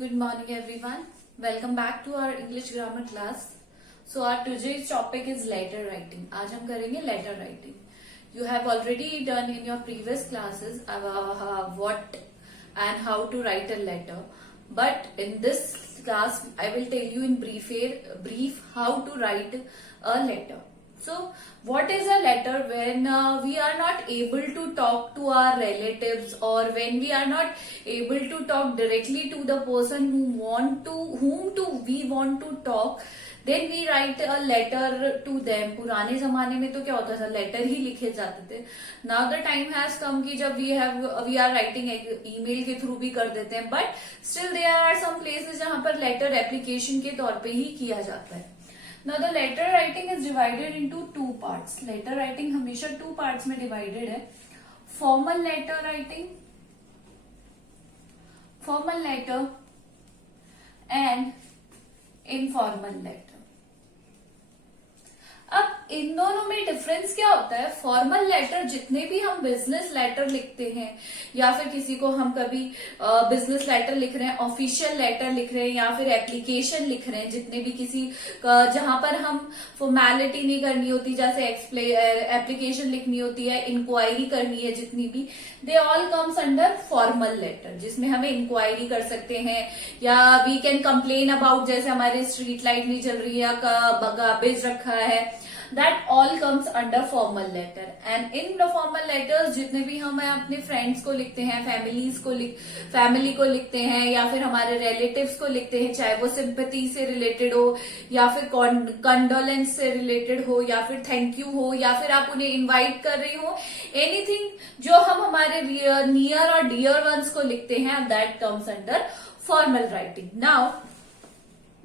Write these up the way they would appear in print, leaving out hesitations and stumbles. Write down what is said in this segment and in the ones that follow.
Good morning everyone. Welcome back to our English grammar class. So our today's topic is letter writing. आज हम करेंगे letter writing. You have already done in your previous classes what and how to write a letter. But in this class, I will tell you in brief how to write a letter. So, what is a letter when we are not able to talk to our relatives or when we are not able to talk directly to the person whom we want to talk, then we write a letter to them. पुराने जमाने में तो क्या होता था, letter ही लिखे जाते थे. Now the time has come कि जब we are writing email के थ्रू भी कर देते हैं, but still there are some places जहाँ पर letter application के तौर पे ही किया जाता है. Now the letter writing is divided into two parts. Letter writing हमेशा two parts में divided है. Formal letter and informal letter. अब इन दोनों में डिफरेंस क्या होता है? फॉर्मल लेटर जितने भी हम बिजनेस लेटर लिखते हैं या फिर किसी को हम कभी बिजनेस लेटर लिख रहे हैं, ऑफिशियल लेटर लिख रहे हैं या फिर एप्लीकेशन लिख रहे हैं, जितने भी किसी जहां पर हम फॉर्मेलिटी नहीं करनी होती, जैसे एप्लीकेशन लिखनी होती है, इंक्वायरी करनी है, जितनी भी they all comes under formal letter, जिसमें हमें इंक्वायरी कर सकते हैं या वी कैन कंप्लेन अबाउट, जैसे हमारी स्ट्रीट लाइट नहीं चल रही है, गार्बेज रखा है, that all comes under formal letter. And in the formal letters जितने भी हम अपने फ्रेंड्स को लिखते हैं, फैमिली को लिखते हैं या फिर हमारे रिलेटिव्स को लिखते हैं, चाहे वो सिंपैथी से रिलेटेड हो या फिर कंडोलेंस से रिलेटेड हो या फिर थैंक यू हो या फिर आप उन्हें इनवाइट कर रही हो, एनीथिंग जो हम हमारे नियर और डियर वंस को लिखते हैं, that comes under formal writing. Now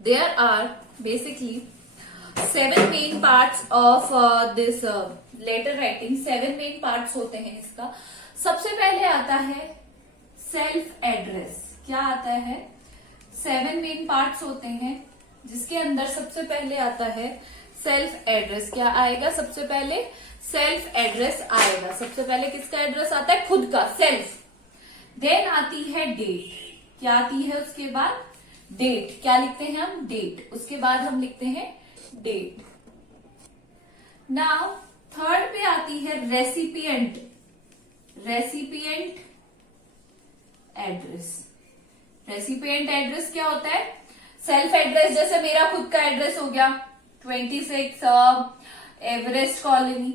there are basically 7 main parts of this letter writing. 7 main parts होते हैं इसका. सबसे पहले आता है सेल्फ एड्रेस. क्या आता है? 7 main parts होते हैं जिसके अंदर सबसे पहले आता है सेल्फ एड्रेस. क्या आएगा? सबसे पहले सेल्फ एड्रेस आएगा. सबसे पहले किसका एड्रेस आता है? खुद का, सेल्फ. देन आती है डेट. क्या आती है उसके बाद? डेट. क्या लिखते हैं हम? डेट. उसके बाद हम लिखते हैं डेट. नाउ थर्ड पे आती है रेसिपिएंट एड्रेस. रेसिपिएंट एड्रेस क्या होता है? सेल्फ एड्रेस, जैसे मेरा खुद का एड्रेस हो गया 26 एवरेस्ट कॉलोनी.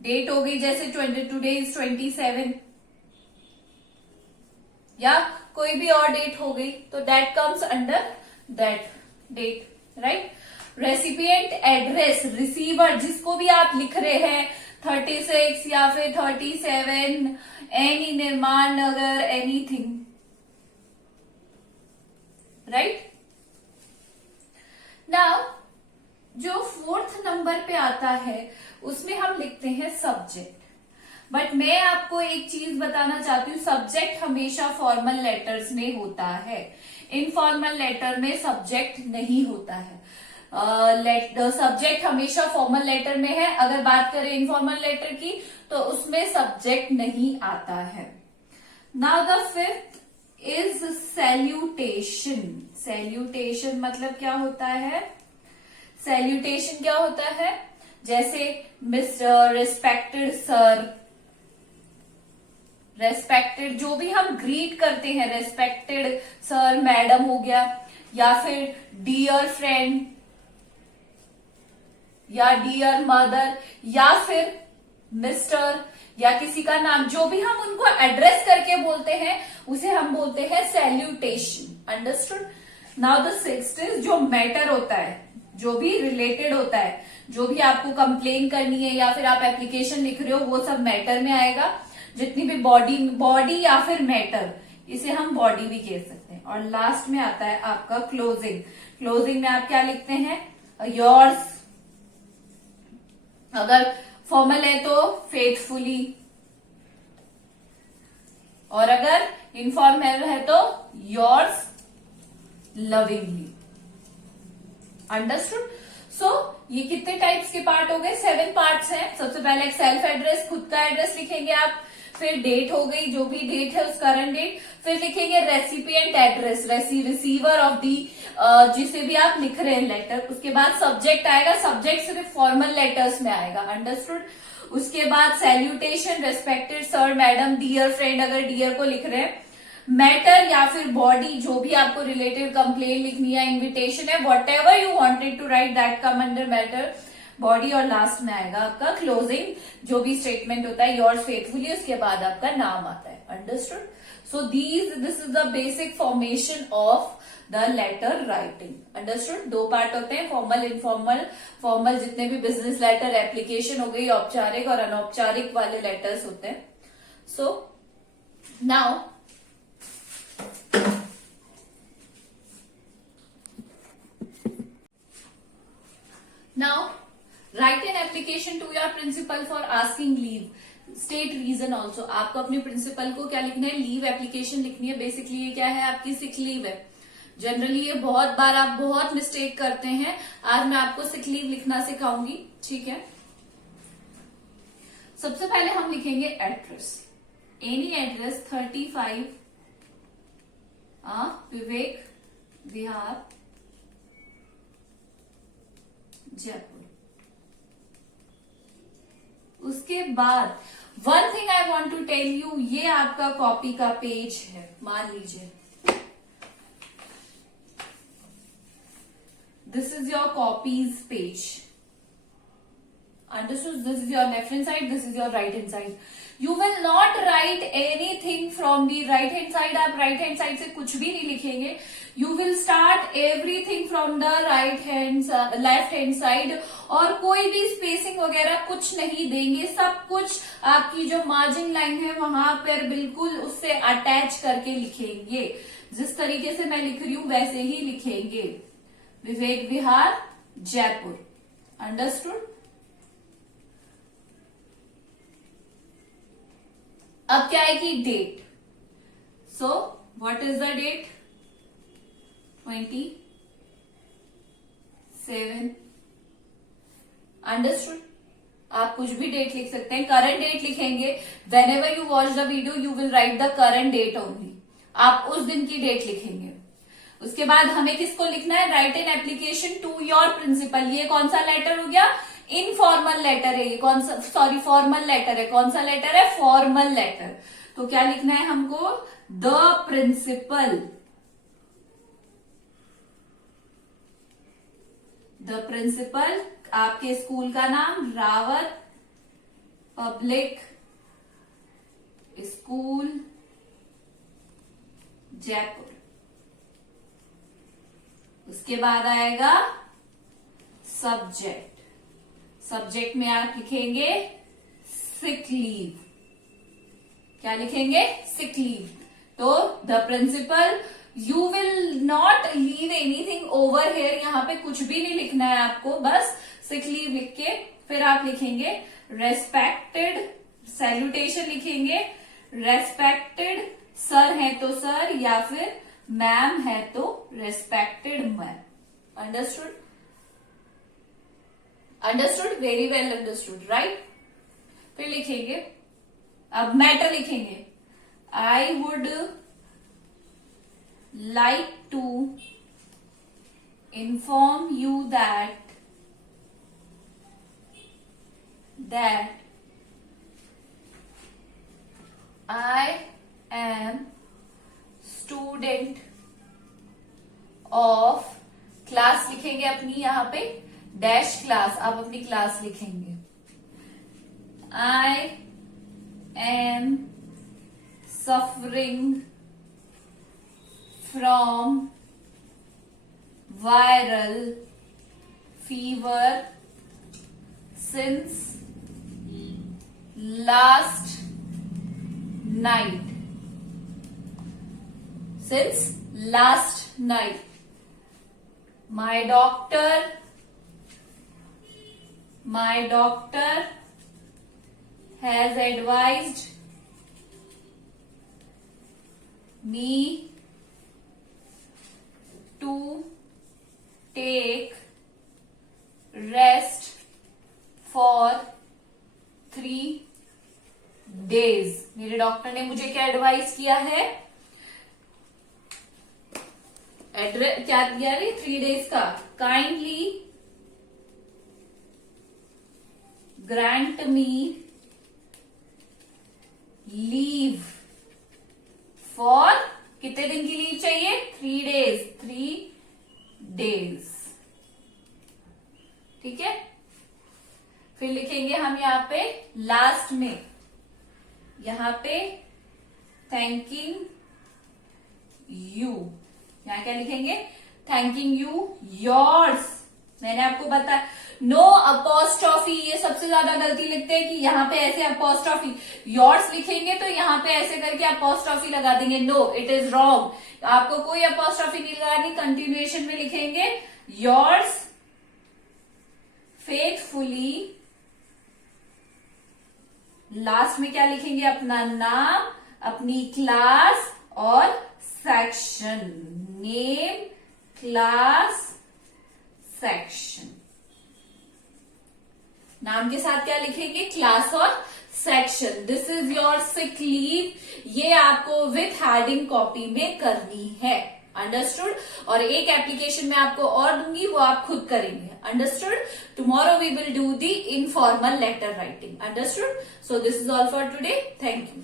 डेट हो गई जैसे टुडे इज 27 या कोई भी और डेट हो गई, तो that comes under that date, right. Recipient address, receiver, जिसको भी आप लिख रहे हैं 36 या फिर 37, एनी निर्माण नगर, एनीथिंग, राइट. नाउ जो 4th नंबर पे आता है उसमें हम लिखते हैं सब्जेक्ट. बट मैं आपको एक चीज बताना चाहती हूँ, सब्जेक्ट हमेशा फॉर्मल लेटर्स में होता है. इनफॉर्मल लेटर में सब्जेक्ट नहीं होता है. सब्जेक्ट हमेशा फॉर्मल लेटर में है. अगर बात करें इनफॉर्मल लेटर की तो उसमें सब्जेक्ट नहीं आता है. Now the 5th is salutation. Salutation मतलब क्या होता है? सैल्यूटेशन क्या होता है? जैसे मिस्टर, रिस्पेक्टेड सर, रेस्पेक्टेड, जो भी हम ग्रीट करते हैं, रेस्पेक्टेड सर, मैडम हो गया, या फिर डियर फ्रेंड या डियर मदर या फिर मिस्टर या किसी का नाम, जो भी हम उनको एड्रेस करके बोलते हैं उसे हम बोलते हैं salutation. Understood. Now the 6th is जो मैटर होता है, जो भी रिलेटेड होता है, जो भी आपको कंप्लेन करनी है या फिर आप एप्लीकेशन लिख रहे हो, वो सब मैटर में आएगा. जितनी भी बॉडी या फिर मैटर, इसे हम बॉडी भी कह सकते हैं. और लास्ट में आता है आपका क्लोजिंग. क्लोजिंग में आप क्या लिखते हैं? योर्स. अगर फॉर्मल है तो फेथफुली, और अगर इनफॉर्मल है तो योर्स लविंगली. अंडरस्टूड. सो ये कितने टाइप्स के पार्ट हो गए? 7 पार्ट्स हैं। सबसे पहले एक सेल्फ एड्रेस, खुद का एड्रेस लिखेंगे आप। फिर डेट हो गई, जो भी डेट है उस करंट डेट। फिर लिखेंगे recipient address, receiver of the, जिसे भी आप लिख रहे हैं लेटर। उसके बाद सब्जेक्ट आएगा, सब्जेक्ट सिर्फ फॉर्मल लेटर्स में आएगा, अंडरस्टूड। उसके बाद salutation, respected sir, madam, dear friend, अगर डियर को लिख रहे हैं। मैटर या फिर बॉडी, जो भी आपको रिलेटेड कंप्लेन लिखनी है, इन्विटेशन है, whatever you wanted to write that come under matter, body. और लास्ट में आएगा आपका क्लोजिंग, जो भी स्टेटमेंट होता है, योर्स फेथफुली, उसके बाद आपका नाम आता है, understood. So this is the basic formation of the letter writing, understood. 2 part होते हैं, फॉर्मल, इनफॉर्मल। फॉर्मल जितने भी बिजनेस लेटर, एप्लीकेशन हो गई, औपचारिक और अनौपचारिक वाले लेटर्स होते हैं। So now write an application to your principal for asking leave. State reason also. आपको अपने प्रिंसिपल को क्या लिखना है? लीव एप्लीकेशन लिखनी है। बेसिकली ये क्या है? आपकी सिक लीव है। जनरली ये बहुत बार आप बहुत मिस्टेक करते हैं। आज मैं आपको सिक लीव लिखना सिखाऊंगी, ठीक है। सबसे पहले हम लिखेंगे address, any address 35 Vivek Vihar, Jaipur. उसके बाद one thing I want to tell you, ये आपका कॉपी का पेज है, मान लीजिए this is your copy's page, understood. This is your left hand side, this is your right hand side. You will not write anything from the right hand side. आप right hand side से कुछ भी नहीं लिखेंगे। You will start everything from the right hand, left hand side, और कोई भी spacing वगैरह कुछ नहीं देंगे। सब कुछ आपकी जो मार्जिन लाइन है वहां पर बिल्कुल उससे अटैच करके लिखेंगे। जिस तरीके से मैं लिख रही हूं वैसे ही लिखेंगे। विवेक विहार, जयपुर, अंडरस्टूड। अब क्या आएगी? Date. So what is the date? 27, understood. आप कुछ भी डेट लिख सकते हैं, करंट डेट लिखेंगे। Whenever you watch the video you will write the current date only. आप उस दिन की डेट लिखेंगे। उसके बाद हमें किसको लिखना है? Write an application to your principal. ये कौन सा लेटर हो गया? इनफॉर्मल लेटर है ये। कौन सा? सॉरी, फॉर्मल लेटर है। कौन सा लेटर है? Formal letter. तो क्या लिखना है हमको? द प्रिंसिपल, द प्रिंसिपल, आपके स्कूल का नाम रावत पब्लिक स्कूल, जयपुर। उसके बाद आएगा सब्जेक्ट। सब्जेक्ट में आप लिखेंगे सिक लीव। क्या लिखेंगे? Sick leave. तो the principal, you will not leave anything over here. यहां पे कुछ भी नहीं लिखना है आपको, बस सिक लीव लिख के फिर आप लिखेंगे रेस्पेक्टेड, सैल्यूटेशन लिखेंगे। रेस्पेक्टेड सर है तो सर, या फिर मैम है तो respected ma'am, understood. Understood, very well understood, right. फिर लिखेंगे, अब मैटर लिखेंगे। I would like to inform you that I am student of, class लिखेंगे अपनी, यहां पे डैश क्लास, आप अपनी क्लास लिखेंगे। I am suffering from viral fever since last night. Since last night. My doctor has advised me to take rest for 3 days। मेरे doctor ने मुझे क्या एडवाइस किया है, एड्रेस क्या दिया रे 3 days का, kindly grant me leave for, कितने दिन की लीव चाहिए, 3 days, 3 days। ठीक है, फिर लिखेंगे हम यहाँ पे लास्ट में, यहाँ पे थैंकिंग यू, यहाँ क्या लिखेंगे, थैंकिंग यू योर्स। मैंने आपको बताया नो अपोस्ट्रॉफी, ये सबसे ज्यादा गलती लिखते हैं कि यहाँ पे ऐसे अपोस्ट्रॉफी, योर्स लिखेंगे तो यहाँ पे ऐसे करके अपोस्ट्रॉफी लगा देंगे। नो, इट इज रॉन्ग, आपको कोई अपोस्ट्रॉफी नहीं लगानी, कंटिन्यूएशन में लिखेंगे योर्स फेथफुली, लास्ट में क्या लिखेंगे, अपना नाम, अपनी क्लास और सेक्शन, नेम, क्लास, सेक्शन। नाम के साथ क्या लिखेंगे, क्लास और section. This is your sick leave, ये आपको विथ हेडिंग कॉपी में करनी है, अंडरस्टूड। और एक एप्लीकेशन में आपको और दूंगी, वो आप खुद करेंगे, understood. Tomorrow we will do the informal letter writing, understood. So this is all for today, thank you.